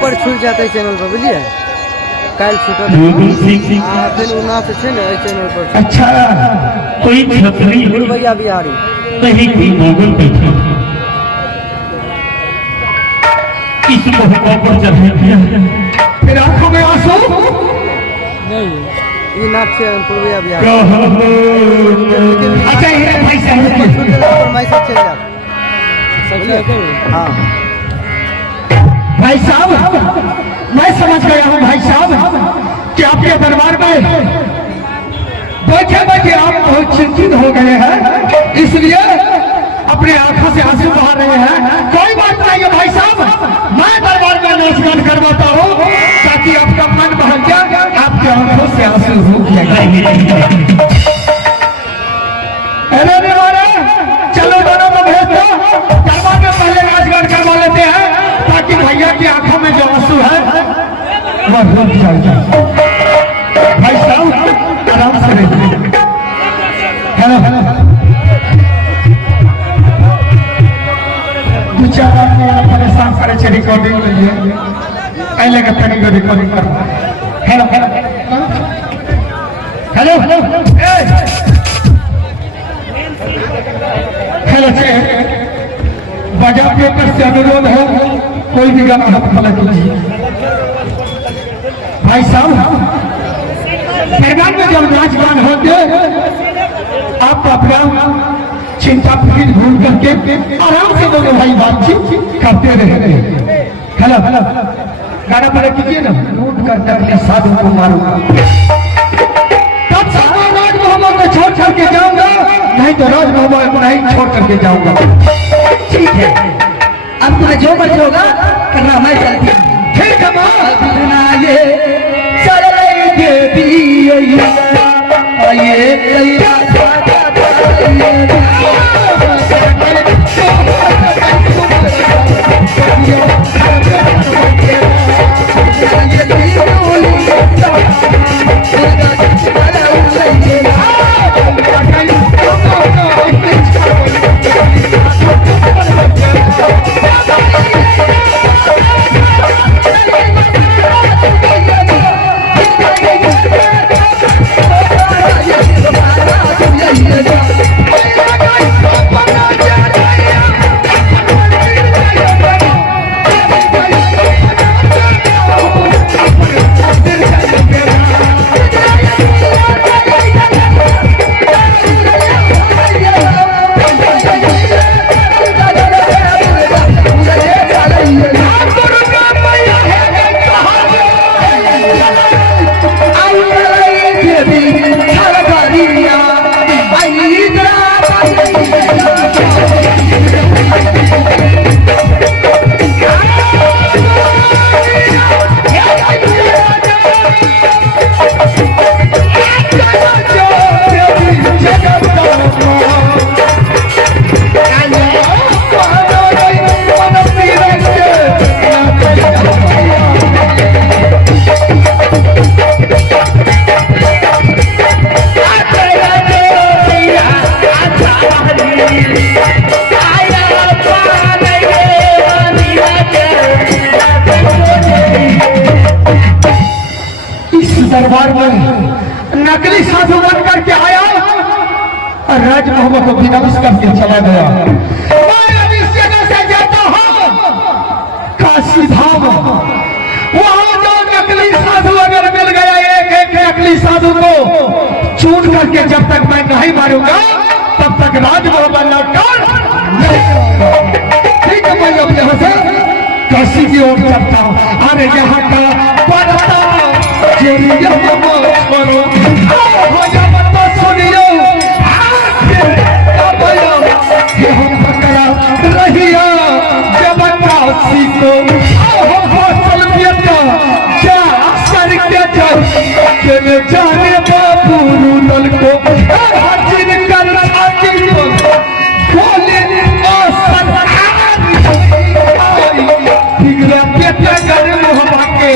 पर छूट जाता है चैनल पर बुझलिए कल छूटा फिर उना से छे ना चैनल पर अच्छा कोई छतरी भैया बिहारी कहीं कोई मोगल बैठा इस मौका पर चढ़ा दिया फिर आंखों में आंसू नहीं ये नाच से भैया बिहारी अच्छा ये भाई साहब मैसेज चल जाता हाँ भाई साहब मैं समझ गया हूँ भाई साहब कि आपके दरबार में बैठे बैठे आप बहुत चिंतित हो गए हैं इसलिए अपने आंखों से आंसू बहा रहे हैं। कोई बात नहीं है भाई साहब मैं दरबार में नाच गान करवाता हूँ ताकि आपका मन बहल जाए आपके आंखों से आंसू रुक जाए। चलो दोनों को भेज दो दरबार में पहले नाच गान करवा लेते हैं ताकि भैया की आंखों में जो आंसू है वह रुक जाए। भाई साहब आराम से रहिए। हेलो दो चार आदमी परेशान करे छे रिकॉर्डिंग के लिए पहले का तनी को रिकॉर्डिंग कर। हेलो हेलो हेलो हेलो बजा पेपर से अनुरोध है कोई भी गाना हाथ में कीजिए। भाई साहब दरबार में जब नाच गान होते आप अपना चिंता फिर भूल करके आराम से दोनों भाई बातचीत करते रहते। हेलो हेलो गाना पहले कीजिए ना लूट कर अपने साधु को मारूंगा तब सारा राज मोहम्मद को छोड़ छोड़ के जाऊंगा नहीं तो राज मोहम्मद को नहीं छोड़ करके जाऊंगा। ठीक है अब तुम्हें जो मर्जी होगा करना मैं चलती हूँ। ठीक है ये चलेंगे भी दरबार में नकली साधु बन करके आया और राज मोहम्मद को विनाश करके चला गया। मैं अब इस जगह से जाता हूँ काशी धाम, वहां जो नकली साधु अगर मिल गया एक एक नकली साधु को चून करके जब तक मैं नहीं मारूंगा तब तक राज मोहम्मद लौटकर नहीं आऊंगा। ठीक है, मैं अब यहाँ से काशी की ओर चलता हूँ। अरे यहाँ का पढ़ता सुनियो हम पकड़ा रहिया जब काशी को जाने बाबू रूदल को हजिन कर बोले गर्म हवा के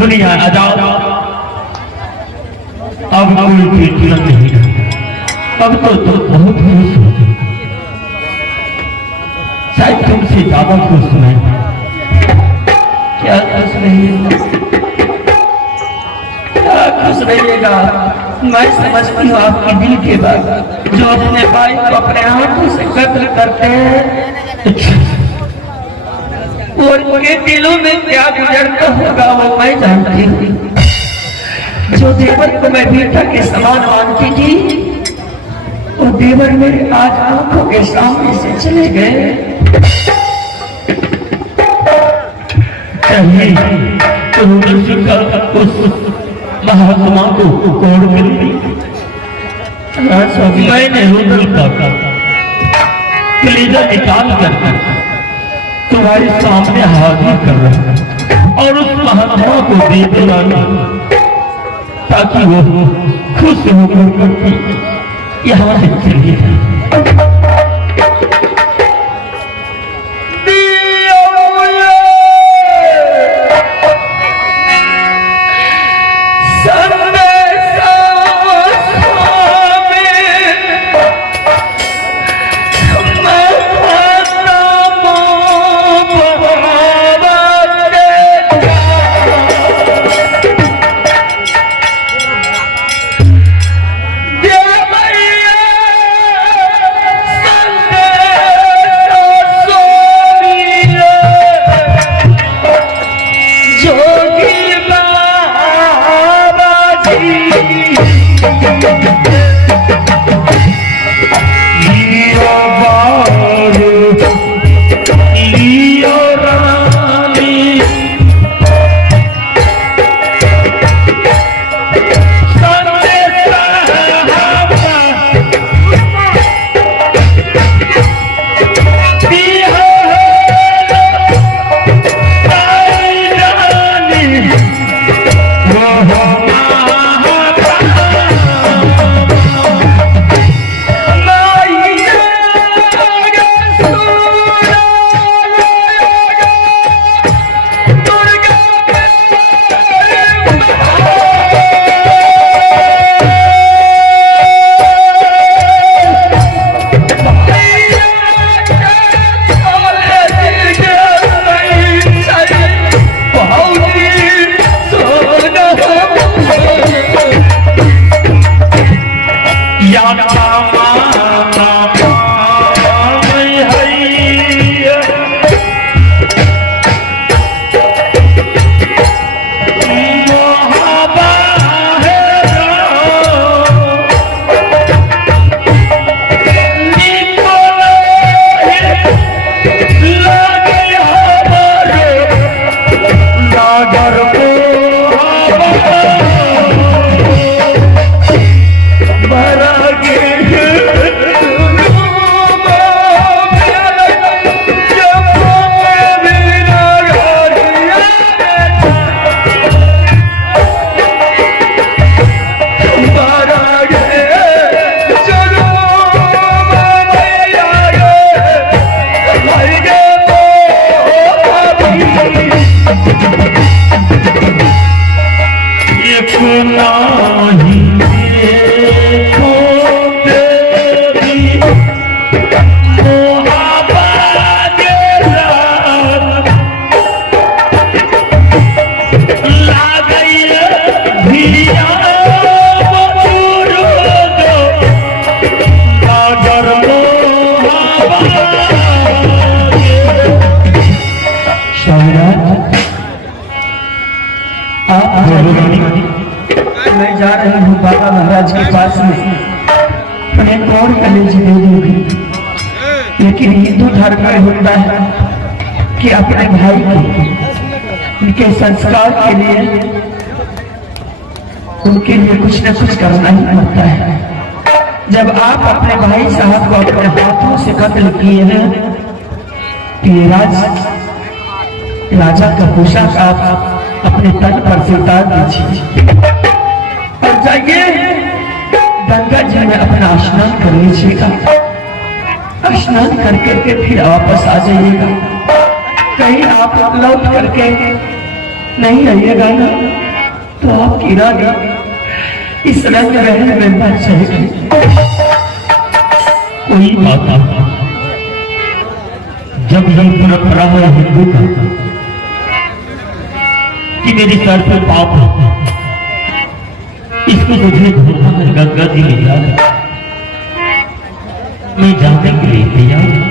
दुनिया आ जाओ, अब कोई फितरत नहीं रहा। अब तो बहुत खुश हो, शायद तुमसे ज्यादा खुश नहीं। क्या खुश रहिएगा, क्या खुश रहिएगा। मैं समझती हूँ आपकी दिल के बात, जो अपने भाई को अपने हाथों से कत्ल करते हैं और उनके दिलों में क्या गुजरता होगा वो मैं जानती हूँ। जो देवर को मैं बेटा के समान मानती थी, वो देवर मेरे आज आंखों के सामने से चले गए। चाहिए तो उस महात्मा को कोड़ मिली। मैंने रुदल का कलेजा निकाल कर तुम्हारे सामने हाजिर कर रहा है और उस महात्मा को दे दिलाना ताकि वो खुश होकर यहाँ से चली जाए। एक नाही देखो तेरी मोहब्बत ला गई धिया मैं जा रही हूँ बाबा महाराज के पास में उन्हें और कलेजी दे दूंगी, लेकिन हिंदू धर्म में होता है कि अपने भाई को उनके संस्कार के लिए उनके लिए कुछ न कुछ करना ही पड़ता है। जब आप अपने भाई साहब को अपने हाथों से कत्ल किए हैं तो ये राजा का पोशाक आप अपने तन पर से उतार दीजिए और जाइए गंगा जी में अपना स्नान कर लीजिएगा। स्नान करके के फिर वापस आ जाइएगा। कहीं आप लौट करके नहीं आइएगा ना तो आपकी रानी इस रंग रहन में मर जाएगी। कोई बात नहीं, जब ये परंपरा है हिंदू का कि मेरे सर पे पाप है, इसको मुझे धोना है गंगा जी ले जाकर, मैं जाने के लिए तैयार हूं।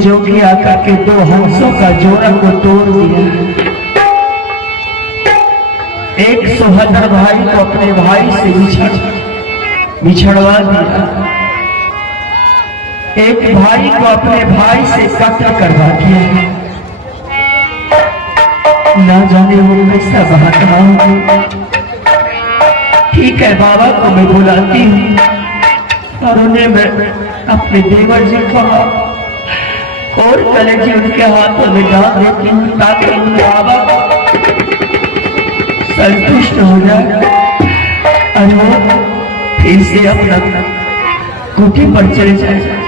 जोगी आकर के 2 हंसों का जोड़ा को तोड़ दिया। एक सोहदर भाई को अपने भाई से बिछड़वा दिया, एक भाई को अपने भाई से कत्ल करवा दिया। ना जाने वो कैसा बहाना होगा। ठीक है, बाबा को मैं बुलाती हूँ और उन्हें मैं अपने देवर जी को और कलेजी उनके हाथों में डाल देती हूँ ताकि बाबा संतुष्ट हो जाए और वो फिर से अपना कुटी पर चले जाए।